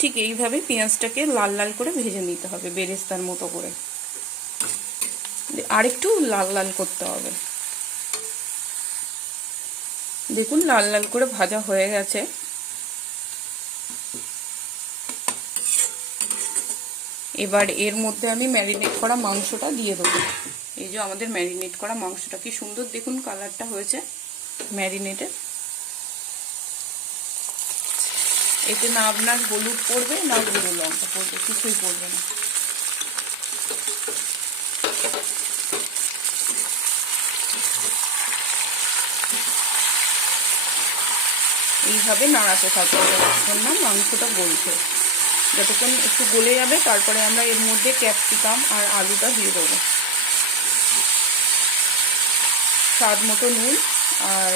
ঠিক এইভাবে পেঁয়াজটাকে লাল লাল করে ভেজে নিতে হবে, বেরেস্তার মতো করে। আরেকটু লাল লাল করতে হবে। দেখুন লাল লাল করে ভাজা হয়ে গেছে। এবার এর মধ্যে আমি ম্যারিনেট করা মাংসটা দিয়ে দেবো। এই যে আমাদের ম্যারিনেট করা মাংসটা, কি সুন্দর দেখুন কালারটা হয়েছে ম্যারিনেটের। এতে না আপনার হলুদ পড়বে, না গুঁড়ো লঙ্কা পড়বে, কিছুই পড়বে না। এইভাবে নাড়াতে থাকবে যতক্ষণ না মাংসটা গলছে। যতক্ষণ একটু গলে যাবে তারপরে আমরা এর মধ্যে ক্যাপসিকাম আর আলুটা দিয়ে দেবো। স্বাদ মতো নুন, আর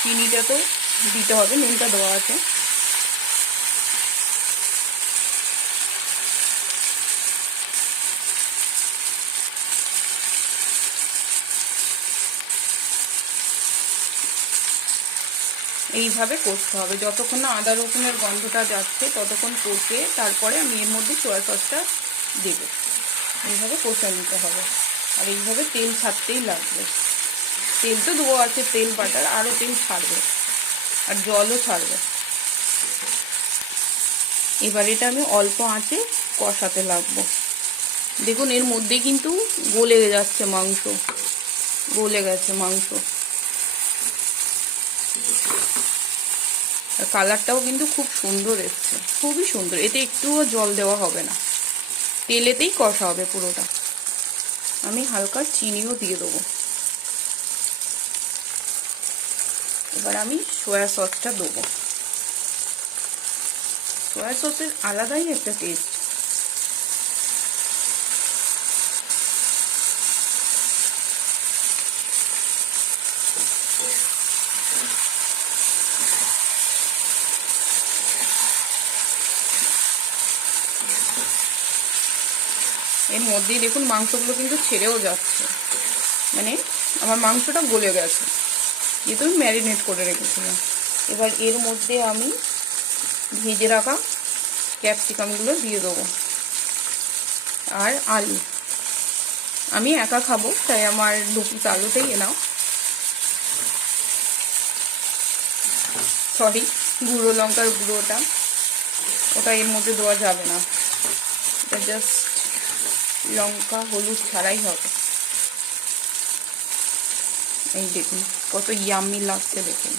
চিনিটা তো দিতে হবে, নুনটা দেওয়া আছে। এইভাবে কষতে হবে যতক্ষণ না আদা রসুনের গন্ধটা যাচ্ছে, ততক্ষণ কষে তারপরে আমি এর মধ্যে সয়া সসটা দেব। এইভাবে কষে নিতে হবে, আর এইভাবে তেল ছাড়তেই লাগবে। তেল তো দেওয়া আছে, তেল বাটার, আরও তেল ছাড়বে আর জলও ছাড়বে। এবার এটা আমি অল্প আঁচে কষাতে লাগবো। দেখুন এর মধ্যে কিন্তু গলে যাচ্ছে মাংস, গলে গেছে মাংস। আর কালারটাও কিন্তু খুব সুন্দর এসছে, খুবই সুন্দর। এতে একটুও জল দেওয়া হবে না, তেলেতেই কষা হবে পুরোটা। আমি হালকা চিনিও দিয়ে দেবো। এবার আমি সয়া সসটা দেবো। সয়া সসের আলাদাই একটা টেস্ট। এর মধ্যেই দেখুন মাংসগুলো কিন্তু ছেড়েও যাচ্ছে, মানে আমার মাংসটা গলে গেছে, যেহেতু আমি ম্যারিনেট করে রেখেছিলাম। এবার এর মধ্যে আমি ভেজে রাখা ক্যাপসিকামগুলো দিয়ে দেবো, আর আলু। আমি একা খাবো তাই আমার 2 পিস আলুতেই নাও। সরি, গুঁড়ো লঙ্কার গুঁড়োটা ওটা এর মধ্যে দেওয়া যাবে না, এটা জাস্ট লঙ্কা হলুদ ছাড়াই হবে। এই দেখুন কত ইয়াম্মি লাগছে দেখুন।